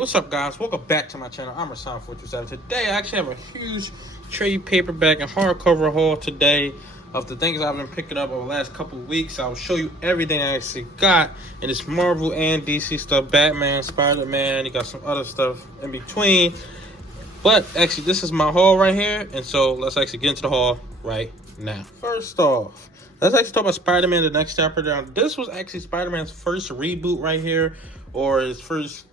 what's up, guys? Welcome back to my channel. I'm Rashawn427. Today, I actually have a huge trade paperback and hardcover haul today of the things I've been picking up over the last couple of weeks. I'll show you everything I actually got, and it's Marvel and DC stuff, Batman, Spider-Man. You got some other stuff in between, but actually, this is my haul right here, and so let's actually get into the haul right now. First off, let's actually talk about Spider-Man, the next chapter down. This was actually Spider-Man's first reboot right here, or his first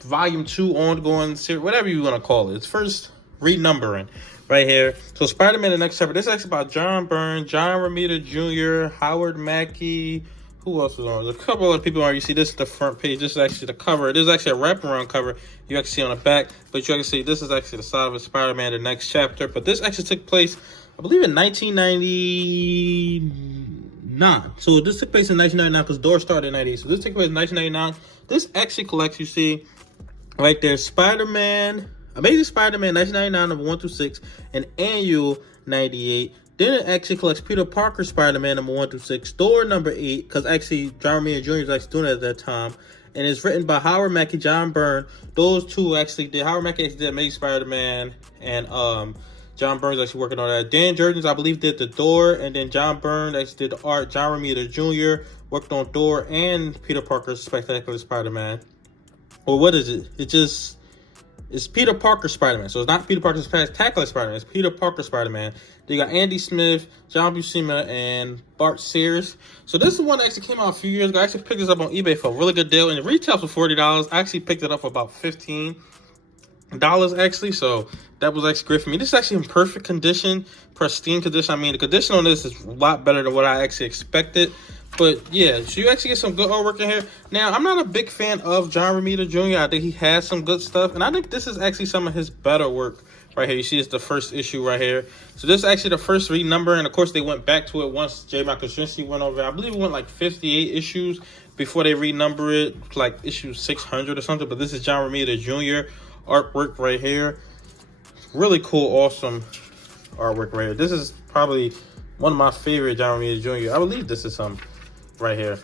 volume 2 ongoing series, whatever you want to call it. It's first renumbering right here. So Spider-Man, the next chapter. This is actually about John Byrne, John Romita Jr., Howard Mackie. Who else was on? There's a couple other people on. You see, this is the front page. This is actually the cover. This is actually a wraparound cover. You actually see on the back, but you can see this is actually the side of a Spider-Man, the next chapter. But this actually took place, I believe, in 1999. So this took place in 1999 because Thor started in 98. So this took place in 1999. This actually collects, you see, right there, Spider-Man, Amazing Spider-Man 1999 number 1 through 6, and Annual 98. Then it actually collects Peter Parker Spider-Man number 1 through 6, Thor number 8, because actually John Romita Jr. was actually doing it at that time. And it's written by Howard Mackie, John Byrne. Those two actually did. Howard Mackie actually did Amazing Spider-Man, and John Byrne's actually working on that. Dan Jurgens, I believe, did the Thor, and then John Byrne actually did the art. John Romita Jr. worked on Thor and Peter Parker's Spectacular Spider-Man. Or what is it? It's Peter Parker Spider-Man. So it's not Peter Parker's Spectacular Spider-Man. It's Peter Parker Spider-Man. Then you got Andy Smith, John Buscema, and Bart Sears. So this is one that actually came out a few years ago. I actually picked this up on eBay for a really good deal, and it retails for $40. I actually picked it up for about $15 actually, so that was actually great for me. This is actually in perfect condition, pristine condition. I mean, the condition on this is a lot better than what I actually expected. But yeah, so you actually get some good artwork in here. Now, I'm not a big fan of John Romita Jr. I think he has some good stuff, and I think this is actually some of his better work right here. You see, it's the first issue right here. So this is actually the first renumber, and of course they went back to it once J. Michael Straczynski went over. I believe it went like 58 issues before they renumber it, like issue 600 or something. But this is John Romita Jr. artwork right here. Really cool, awesome artwork right here. This is probably one of my favorite John Romita Jr. I believe this is some right here.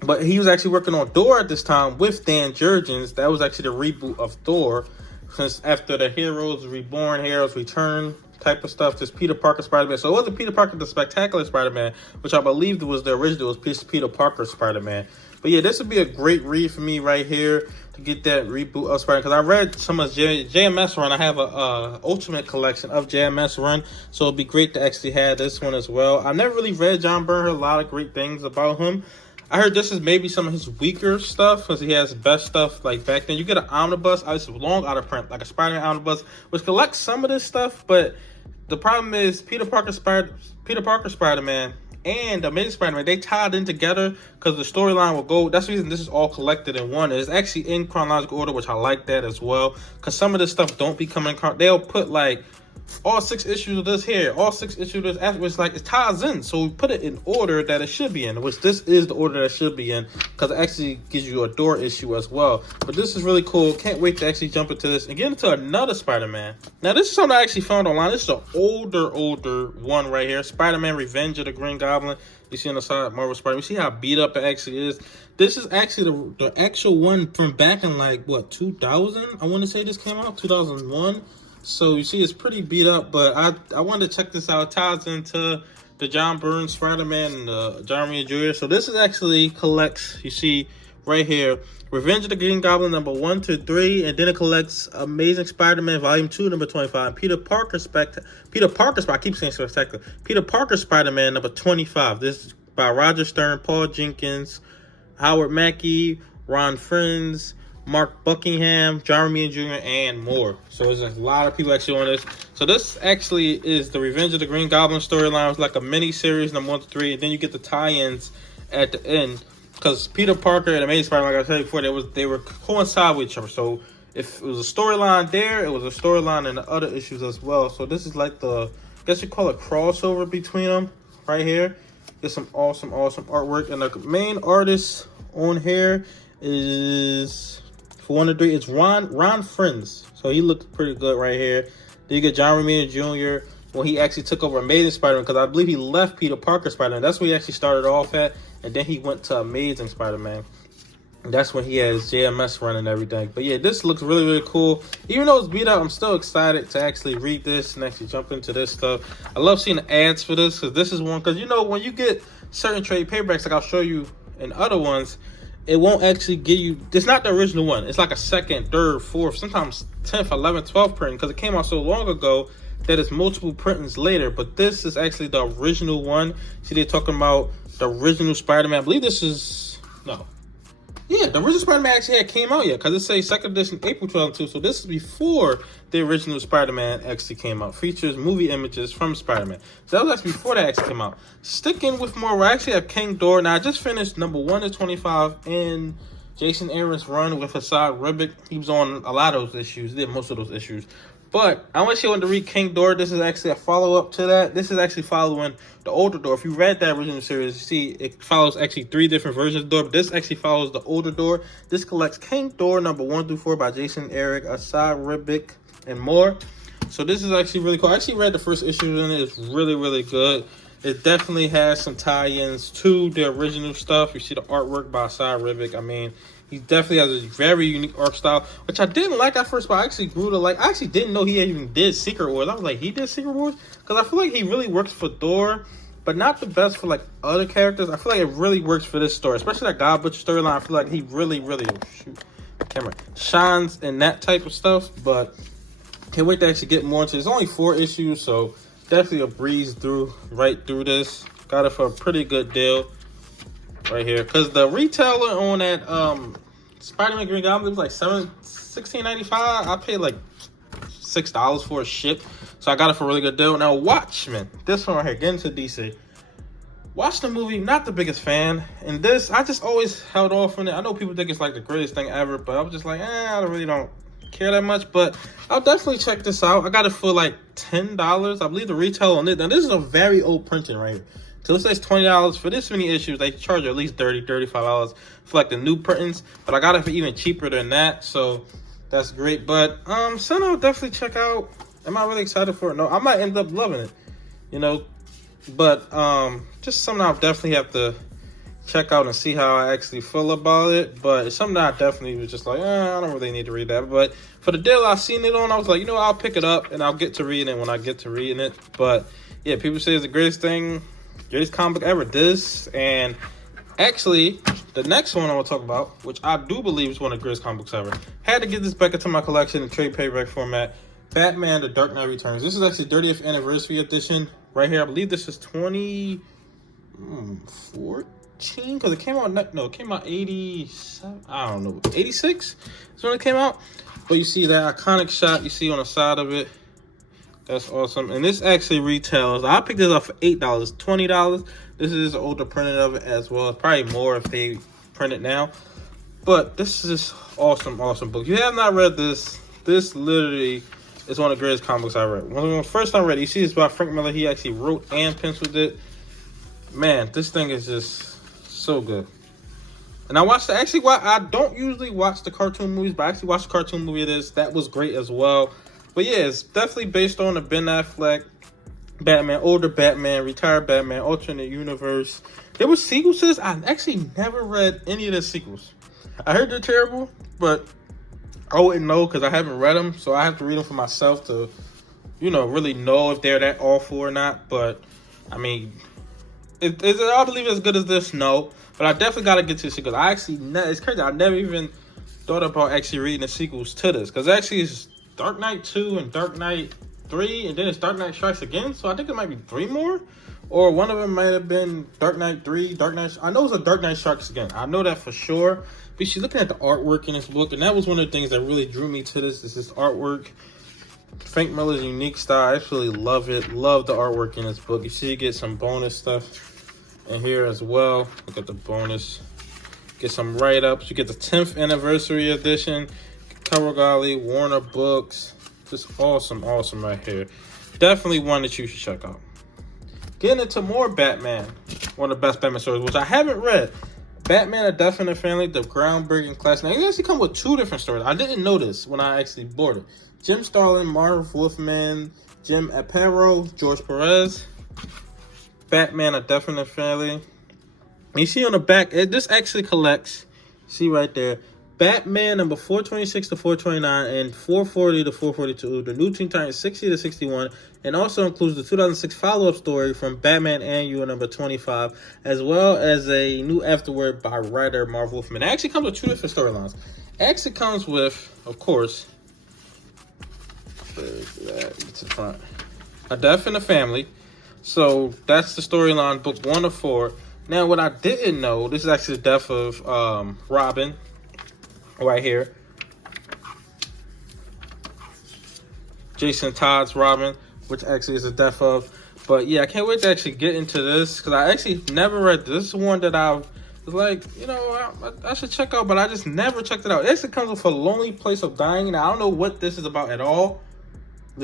But he was actually working on Thor at this time with Dan Jurgens. That was actually the reboot of Thor, since after the Heroes Reborn, Heroes Return type of stuff. This Peter Parker Spider-Man. So it wasn't Peter Parker the Spectacular Spider-Man, which I believe was the original. It was Peter Parker Spider-Man. But yeah, this would be a great read for me right here to get that reboot of Spider-Man, because I read some of JMS run. I have a ultimate collection of JMS run, so it'd be great to actually have this one as well. I never really read John Byrne, heard a lot of great things about him. I heard this is maybe some of his weaker stuff, because he has best stuff like back then. You get an omnibus, it's long out of print, like a Spider-Man omnibus, which collects some of this stuff, but the problem is Peter Parker Spider-Man and Amazing Spider-Man, they tied in together because the storyline will go. That's the reason this is all collected in one. It's actually in chronological order, which I like that as well, because some of this stuff don't become in they'll put like all 6 issues of this here, all 6 issues of this afterwards. Like, it ties in, so we put it in order that it should be in, which this is the order that it should be in, because it actually gives you a Thor issue as well. But this is really cool. Can't wait to actually jump into this and get into another Spider-Man. Now, this is something I actually found online. This is an older one right here, Spider-Man Revenge of the Green Goblin. You see on the side, Marvel Spider-Man. You see how beat up it actually is. This is actually the actual one from back in, like, what, 2000? I want to say this came out 2001. So you see, it's pretty beat up, but I wanted to check this out. It ties into the John Byrne Spider-Man and the John Romita Jr. So this is actually collects, you see right here, Revenge of the Green Goblin number 1 to 3, and then it collects Amazing Spider-Man volume 2 number 25, Peter Parker I keep saying Spectacular, Peter Parker Spider-Man number 25. This is by Roger Stern, Paul Jenkins, Howard Mackie, Ron Friends, Mark Buckingham, John Romita Jr., and more. So there's a lot of people actually on this. So this actually is the Revenge of the Green Goblin storyline. It's like a mini series, number 1 to 3, and then you get the tie-ins at the end, because Peter Parker and Amazing Spider-Man, like I said before, they were coincide with each other. So if it was a storyline there, it was a storyline in the other issues as well. So this is like the, I guess you call it, crossover between them right here. Get some awesome artwork, and the main artist on here is, for 1 to 3, it's Ron Friends. So he looked pretty good right here. Then you get John Romita Jr. when he actually took over Amazing Spider-Man, because I believe he left Peter Parker Spider-Man. That's where he actually started off at, and then he went to Amazing Spider-Man. That's when he has JMS run and everything. But yeah, this looks really, really cool. Even though it's beat up, I'm still excited to actually read this and actually jump into this stuff. I love seeing the ads for this, because this is one, because you know, when you get certain trade paperbacks, like I'll show you in other ones, it won't actually give you, it's not the original one. It's like a second, third, fourth, sometimes 10th, 11th, 12th print, because it came out so long ago that it's multiple printings later. But this is actually the original one. See, they're talking about the original Spider-Man. I believe this is, no. Yeah, the original Spider-Man actually had came out yet, because it says second edition April 2002. So this is before the original Spider-Man actually came out. Features movie images from Spider-Man. So that was actually before that actually came out. Sticking with more, we actually have King Thor. Now I just finished number 1 to 25 in Jason Aaron's run with Hassad Ribic. He was on a lot of those issues. He did most of those issues. But I want you to read King Thor. This is actually a follow-up to that. This is actually following the older Thor. If you read that original series, you see it follows actually 3 different versions of Thor. But this actually follows the older Thor. This collects King Thor number 1 through 4 by Jason Aaron, Hassad Ribic, and more. So this is actually really cool. I actually read the first issue in it. It's really, really good. It definitely has some tie-ins to the original stuff. You see the artwork by Hassad Ribic. I mean, he definitely has a very unique art style, which I didn't like at first, but I actually grew to like. I actually didn't know he even did Secret Wars. I was like, he did Secret Wars? Because I feel like he really works for Thor, but not the best for like other characters. I feel like it really works for this story, especially that God Butcher storyline. I feel like he really, really, oh shoot, camera, shines in that type of stuff. But can't wait to actually get more into it. It's only 4 issues, so definitely a breeze right through this. Got it for a pretty good deal right here, because the retailer on that Spider-Man Green Goblin was like $16.95. I paid like $6 for a ship, so I got it for a really good deal. Now Watchmen, this one right here, getting to DC. Watched the movie, not the biggest fan, and this I just always held off on it. I know people think it's like the greatest thing ever, but I was just like, I really don't care that much. But I'll definitely check this out. I got it for like $10. I believe the retail on it. Now this is a very old printing right here. So it says $20 for this many issues. They charge at least $30, $35 for like the new printings. But I got it for even cheaper than that. So that's great. But something I'll definitely check out. Am I really excited for it? No, I might end up loving it. You know. But just something I'll definitely have to check out and see how I actually feel about it. But it's something that I definitely was just like, I don't really need to read that. But for the deal I seen it on, I was like, you know, I'll pick it up and I'll get to reading it when I get to reading it. But yeah, people say it's the greatest thing. Greatest comic book ever. This, and actually the next one I will talk about, which I do believe is one of the greatest comic books ever. Had to get this back into my collection in trade paperback format. Batman: The Dark Knight Returns. This is actually 30th anniversary edition right here. I believe this is 2014, because it came out, no, it came out 87, I don't know, 86 is when it came out. But you see that iconic shot you see on the side of it. That's awesome. And this actually retails, I picked this up for $8, $20. This is an older printing of it as well. It's probably more if they print it now. But this is awesome, awesome book. If you have not read this, this literally is one of the greatest comics I read. When the first time I read it, you see this by Frank Miller. He actually wrote and penciled it. Man, this thing is just so good. And I watched I don't usually watch the cartoon movies, but I actually watched the cartoon movie of this. That was great as well. But yeah, it's definitely based on the Ben Affleck Batman, older Batman, retired Batman, alternate universe. There were sequels to this. I actually never read any of the sequels. I heard they're terrible, but I wouldn't know because I haven't read them. So I have to read them for myself to, you know, really know if they're that awful or not. But, I mean, is it, I believe as good as this? No. But I definitely got to get to the sequels. It's crazy. I never even thought about actually reading the sequels to this. Because actually it's Dark Knight 2 and Dark Knight 3, and then it's Dark Knight Strikes Again. So I think it might be 3 more, or one of them might have been Dark Knight 3, Dark Knight. I know it's a Dark Knight Strikes Again. I know that for sure. But she's looking at the artwork in this book, and that was one of the things that really drew me to this. Is this artwork, Frank Miller's unique style. I absolutely love it. Love the artwork in this book. You see, you get some bonus stuff in here as well. Look at the bonus. Get some write-ups. You get the 10th anniversary edition. Cover Golly, Warner Books. Just awesome, awesome right here. Definitely one that you should check out. Getting into more Batman. One of the best Batman stories, which I haven't read. Batman: A Death in the Family, the groundbreaking classic. Now, it actually come with 2 different stories. I didn't know this when I actually bought it. Jim Starlin, Marv Wolfman, Jim Aparo, George Perez. Batman: A Death in the Family. You see on the back, this actually collects See right there. Batman number 426 to 429 and 440 to 442. The new Teen Titans 60 to 61. And also includes the 2006 follow-up story from Batman Annual number 25. As well as a new afterword by writer Marv Wolfman. It actually comes with 2 different storylines. It actually comes with, of course, it's a front. A death in the family. So that's the storyline, book 1 of 4. Now, what I didn't know, this is actually the death of Robin, right here. Jason Todd's Robin, which actually is the death of. But yeah, I can't wait to actually get into this, because I actually never read this. This is one that I was like, you know, I should check out, but I just never checked it out. It actually comes with A Lonely Place of Dying, and I don't know what this is about at all. I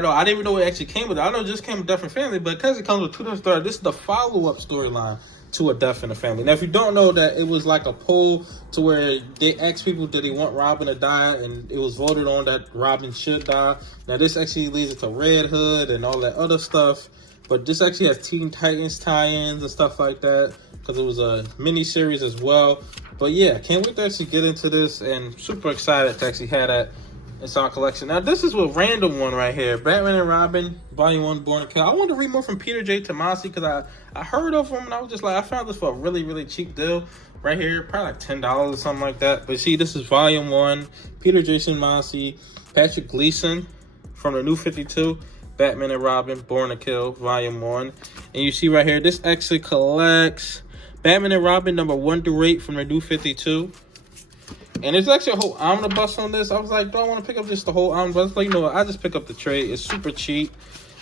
didn't even know it actually came with it. I know it just came with Death in the Family, but because it comes with 2 different stories, this is the follow-up storyline to A Death in the Family. Now, if you don't know, that it was like a poll to where they asked people, did they want Robin to die, and it was voted on that Robin should die. Now, this actually leads into Red Hood and all that other stuff, but this actually has Teen Titans tie-ins and stuff like that, because it was a mini-series as well. But yeah, can't wait to actually get into this, and super excited to actually have that in our collection. Now, this is a random one right here. Batman and Robin, Volume 1, Born to Kill. I wanted to read more from Peter J. Tomasi, because I heard of him, and I was just like, I found this for a really, really cheap deal right here. Probably like $10 or something like that. But see, this is Volume 1. Peter J. Tomasi, Patrick Gleason from the New 52. Batman and Robin, Born to Kill, Volume 1. And you see right here, this actually collects Batman and Robin number 1 through 8 from the New 52. And there's actually a whole omnibus on this. I was like, do I want to pick up just the whole omnibus? But you know what? I just pick up the trade. It's super cheap.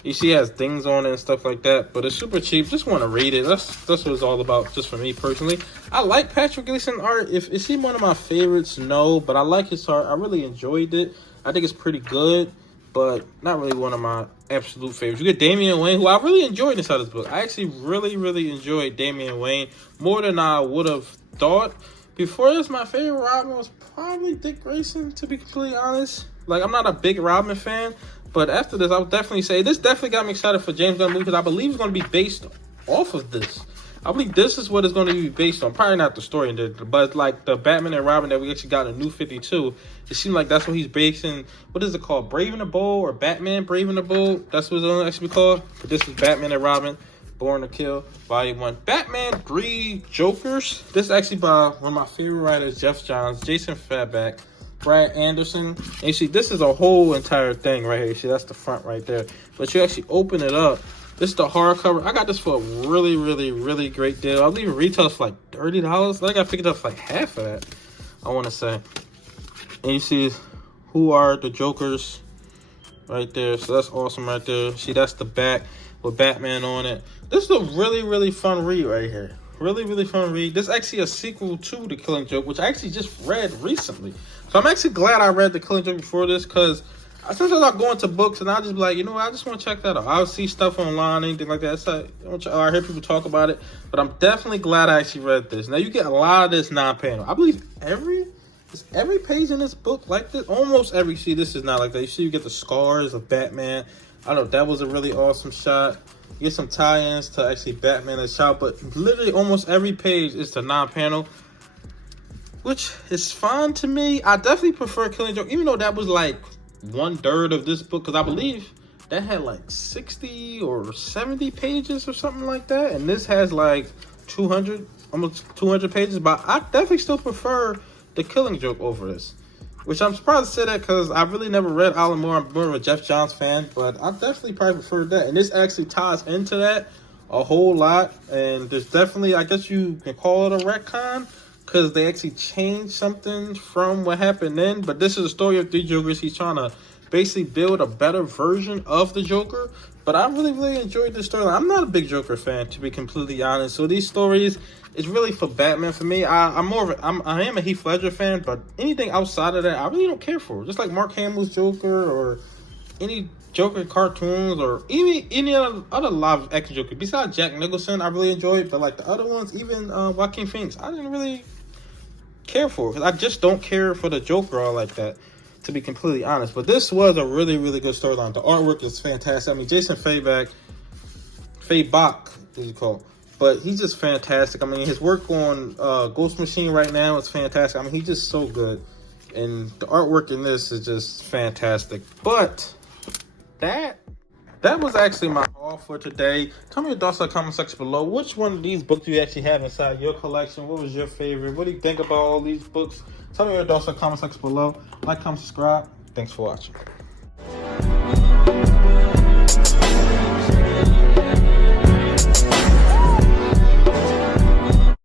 You see it has things on it and stuff like that. But it's super cheap. Just want to read it. That's what it's all about, just for me personally. I like Patrick Gleason art. Is he one of my favorites? No. But I like his art. I really enjoyed it. I think it's pretty good. But not really one of my absolute favorites. You get Damian Wayne, who I really enjoyed inside this book. I actually really, really enjoyed Damian Wayne. More than I would have thought. Before this, my favorite Robin was probably Dick Grayson, to be completely honest. Like, I'm not a big Robin fan, but after this, I would definitely say this definitely got me excited for James Gunn movie, because I believe it's going to be based off of this. I believe this is what it's going to be based on. Probably not the story, but like the Batman and Robin that we actually got in New 52. It seems like that's what he's basing. What is it called? Brave and the Bold, or Batman Brave and the Bold? That's what it's going to actually be called. But this is Batman and Robin, Born to Kill, Volume 1. Batman 3 Jokers. This is actually by one of my favorite writers, Jeff Johns, Jason Fabak, Brad Anderson. And you see, this is a whole entire thing right here. You see, that's the front right there. But you actually open it up. This is the hardcover. I got this for a really, really, really great deal. I believe it retails for like $30. I think I picked it up for like half of that, I want to say. And you see, who are the Jokers right there. So that's awesome right there. See, that's the back with Batman on it. This is a really, really fun read right here. Really, really fun read. This is actually a sequel to The Killing Joke, which I actually just read recently. So I'm actually glad I read The Killing Joke before this, because sometimes I'll go into books and I'll just be like, you know what, I just want to check that out. I'll see stuff online, anything like that. So I hear people talk about it, but I'm definitely glad I actually read this. Now, you get a lot of this non-panel. I believe every page in this book like this. Almost every, see, this is not like that. You see, you get the scars of Batman. I know that was a really awesome shot. You get some tie-ins to actually Batman and shot, but literally almost every page is the non-panel, which is fine to me. I definitely prefer Killing Joke, even though that was like 1/3 of this book, because I believe that had like 60 or 70 pages or something like that, and this has like 200, almost 200 pages. But I definitely still prefer The Killing Joke over this, which I'm surprised to say that, because I really never read Alan Moore. I'm more of a Jeff Johns fan, but I definitely probably prefer that. And this actually ties into that a whole lot. And there's definitely, I guess you can call it a retcon, because they actually changed something from what happened then. But this is a story of 3 Jokers. He's trying to basically build a better version of the Joker. But I really, really enjoyed this story. I'm not a big Joker fan, to be completely honest. So these stories, it's really for Batman for me. I am a Heath Ledger fan, but anything outside of that, I really don't care for. Just like Mark Hamill's Joker, or any Joker cartoons, or even any other live action Joker. Besides Jack Nicholson, I really enjoyed, but like the other ones, even Joaquin Phoenix, I didn't really care for, because I just don't care for the Joker all like that, to be completely honest. But this was a really, really good storyline. The artwork is fantastic. I mean, Jason Fabak, is he called? But he's just fantastic. I mean, his work on Ghost Machine right now is fantastic. I mean, he's just so good. And the artwork in this is just fantastic. But that was actually my haul for today. Tell me your thoughts in the comment section below. Which one of these books do you actually have inside your collection? What was your favorite? What do you think about all these books? Tell me your thoughts in the comment section below. Like, comment, subscribe. Thanks for watching.